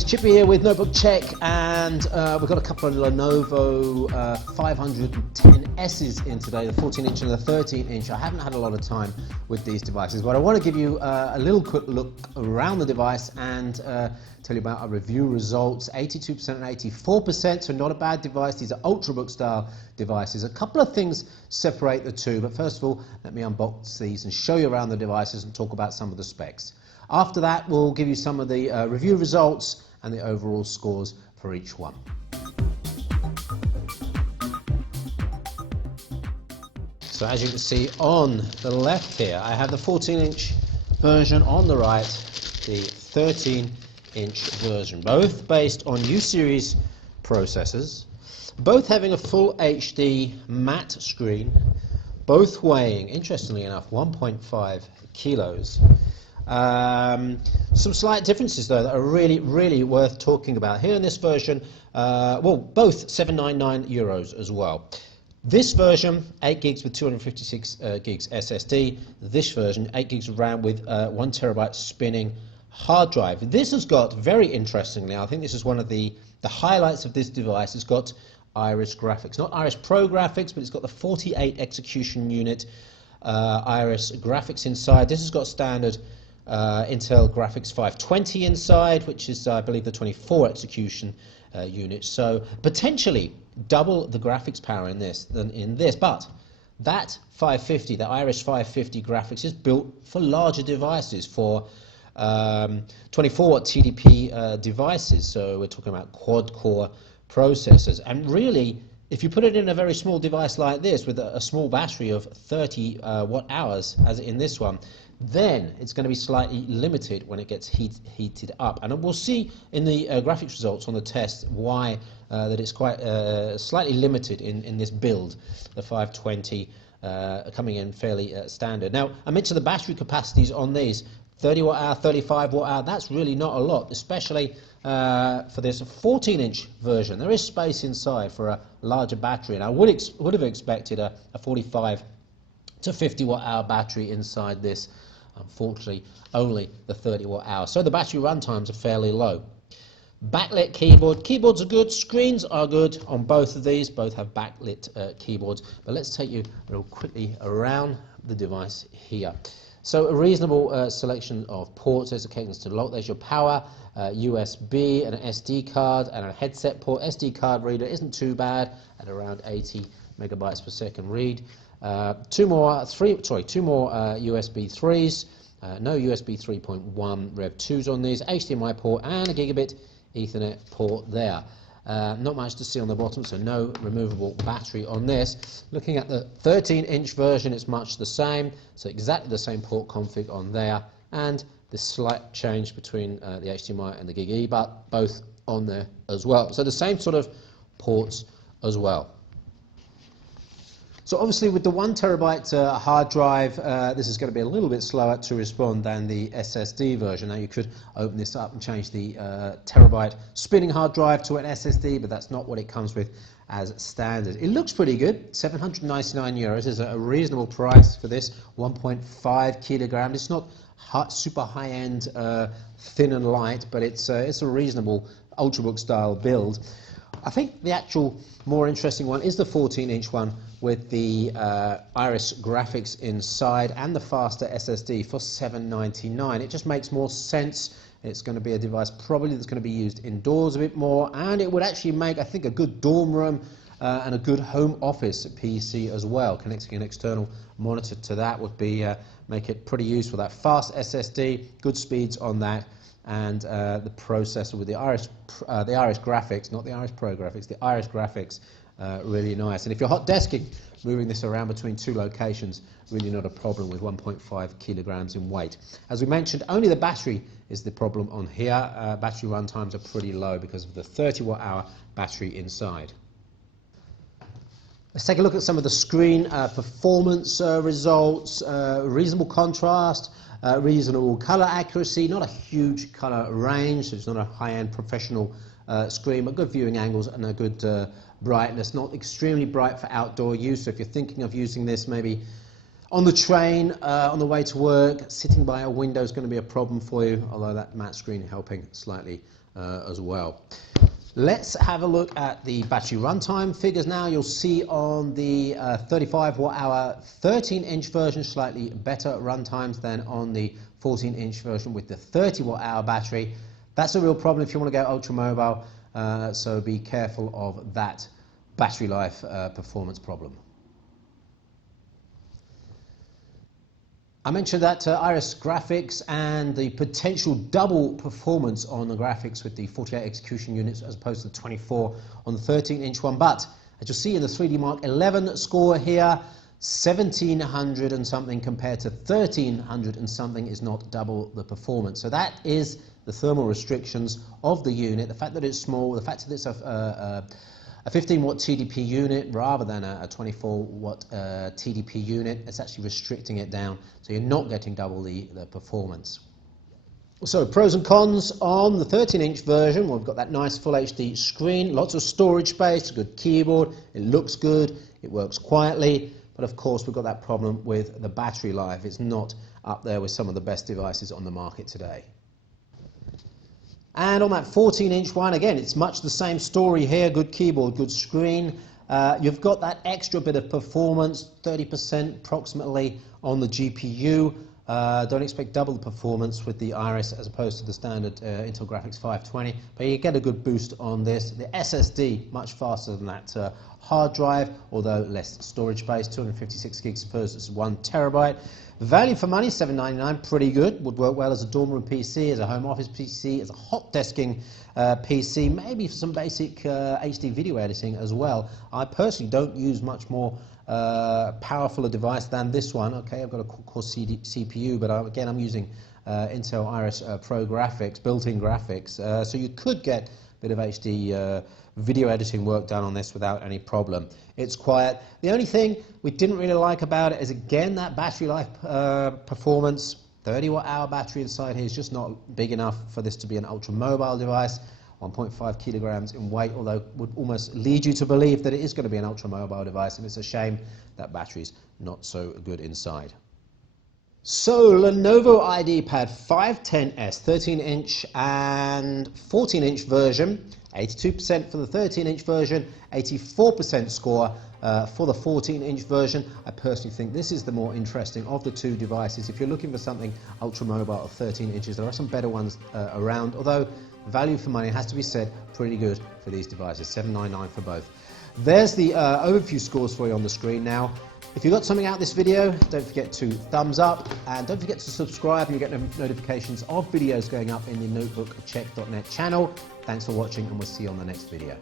it's Chippy here with Notebook Check, and we've got a couple of Lenovo 510Ss in today, the 14-inch and the 13-inch. I haven't had a lot of time with these devices, but I want to give you a little quick look around the device and tell you about our review results. 82% and 84%, so not a bad device. These are Ultrabook style devices. A couple of things separate the two, but first of all, let me unbox these and show you around the devices and talk about some of the specs. After that, we'll give you some of the review results and the overall scores for each one. So as you can see on the left here, I have the 14-inch version, on the right the 13-inch version, both based on U-series processors, both having a full HD matte screen, both weighing, interestingly enough, 1.5 kilos. Some slight differences though that are really worth talking about. Here in this version, well, both €799 as well. This version, 8 gigs with 256 gigs SSD. This version, 8 gigs of RAM with 1 terabyte spinning hard drive. This has got, very interestingly, I think this is one of the highlights of this device, it's got Iris graphics. Not Iris Pro graphics, but it's got the 48 execution unit Iris graphics inside. This has got standard Intel Graphics 520 inside, which is, I believe, the 24 execution unit. So potentially double the graphics power in this than in this. But that 550, the Iris 550 graphics, is built for larger devices, for 24-watt TDP devices. So we're talking about quad-core processors. And really, if you put it in a very small device like this with a small battery of 30 watt hours, as in this one, then it's going to be slightly limited when it gets heated up. And we'll see in the graphics results on the test why that it's quite slightly limited in this build, the 520 coming in fairly standard. Now, I mentioned the battery capacities on these, 30 watt hour, 35 watt hour, that's really not a lot, especially for this 14-inch version. There is space inside for a larger battery, and I would have expected a 45 to 50 watt hour battery inside this. Unfortunately, only the 30 watt hour. So the battery run times are fairly low. Backlit keyboard. Keyboards are good, screens are good on both of these. Both have backlit keyboards. But let's take you real quickly around the device here. So a reasonable selection of ports. There's a cadence to lock. There's your power, USB, and an SD card, and a headset port. SD card reader isn't too bad at around 80 megabytes per second read. Two more USB 3s. No USB 3.1 Rev 2s on these. HDMI port and a gigabit Ethernet port there. Not much to see on the bottom, so no removable battery on this. Looking at the 13-inch version, it's much the same, so exactly the same port config on there, and the slight change between the HDMI and the Gig E, but both on there as well. So the same sort of ports as well. So obviously with the 1 terabyte hard drive, this is going to be a little bit slower to respond than the SSD version. Now you could open this up and change the terabyte spinning hard drive to an SSD, but that's not what it comes with as standard. It looks pretty good. €799 is a reasonable price for this. 1.5 kilograms. It's not super high-end, thin and light, but it's a reasonable Ultrabook style build. I think the actual more interesting one is the 14-inch one with the Iris graphics inside and the faster SSD for $799. It just makes more sense. It's going to be a device probably that's going to be used indoors a bit more, and it would actually make, I think, a good dorm room and a good home office PC as well. Connecting an external monitor to that would be make it pretty useful. That fast SSD, good speeds on that, and the processor with the Iris graphics, not the Iris Pro graphics, the Iris graphics, really nice. And if you're hot desking, moving this around between two locations, really not a problem with 1.5 kilograms in weight. As we mentioned, only the battery is the problem on here. Battery run times are pretty low because of the 30 watt hour battery inside. Let's take a look at some of the screen performance results. Reasonable contrast, reasonable color accuracy, not a huge color range, so it's not a high-end professional screen, but good viewing angles and a good brightness, not extremely bright for outdoor use. So if you're thinking of using this maybe on the train, on the way to work, sitting by a window is going to be a problem for you, although that matte screen helping slightly as well. Let's have a look at the battery runtime figures now. You'll see on the 35 watt hour 13-inch version slightly better runtimes than on the 14-inch version with the 30 watt hour battery. That's a real problem if you want to go ultra mobile, so be careful of that battery life performance problem. I mentioned that Iris graphics and the potential double performance on the graphics with the 48 execution units as opposed to the 24 on the 13-inch one. But as you'll see in the 3D Mark 11 score here, 1700 and something compared to 1300 and something is not double the performance. So that is the thermal restrictions of the unit. The fact that it's small, the fact that it's a 15 watt TDP unit rather than a 24 watt TDP unit, it's actually restricting it down, so you're not getting double the performance. So pros and cons on the 13-inch version. Well, we've got that nice full HD screen, lots of storage space, a good keyboard, it looks good, it works quietly, but of course we've got that problem with the battery life. It's not up there with some of the best devices on the market today. And on that 14-inch one, again, it's much the same story here. Good keyboard, good screen. You've got that extra bit of performance, 30% approximately on the GPU. Don't expect double the performance with the Iris as opposed to the standard Intel Graphics 520, but you get a good boost on this. The SSD, much faster than that hard drive, although less storage space, 256 gigs versus 1 terabyte. Value for money, $7.99, pretty good. Would work well as a dorm room PC, as a home office PC, as a hot desking PC, maybe for some basic HD video editing as well. I personally don't use much more powerful a device than this one. Okay, I've got a core CPU, but again, I'm using Intel Iris Pro graphics, built-in graphics, so you could get a bit of HD video editing work done on this without any problem. It's quiet. The only thing we didn't really like about it is, again, that battery life performance. 30 watt hour battery inside here is just not big enough for this to be an ultra mobile device. 1.5 kilograms in weight, although would almost lead you to believe that it is going to be an ultra mobile device, and it's a shame that battery's not so good inside. So Lenovo Ideapad 510S 13-inch and 14-inch version, 82% for the 13-inch version, 84% score for the 14-inch version. I personally think this is the more interesting of the two devices. If you're looking for something ultra mobile of 13 inches, there are some better ones around, although value for money, has to be said, pretty good for these devices, $7.99 for both. There's the overview scores for you on the screen now. If you got something out of this video, don't forget to thumbs up, and don't forget to subscribe and you get notifications of videos going up in the notebookcheck.net channel. Thanks for watching, and we'll see you on the next video.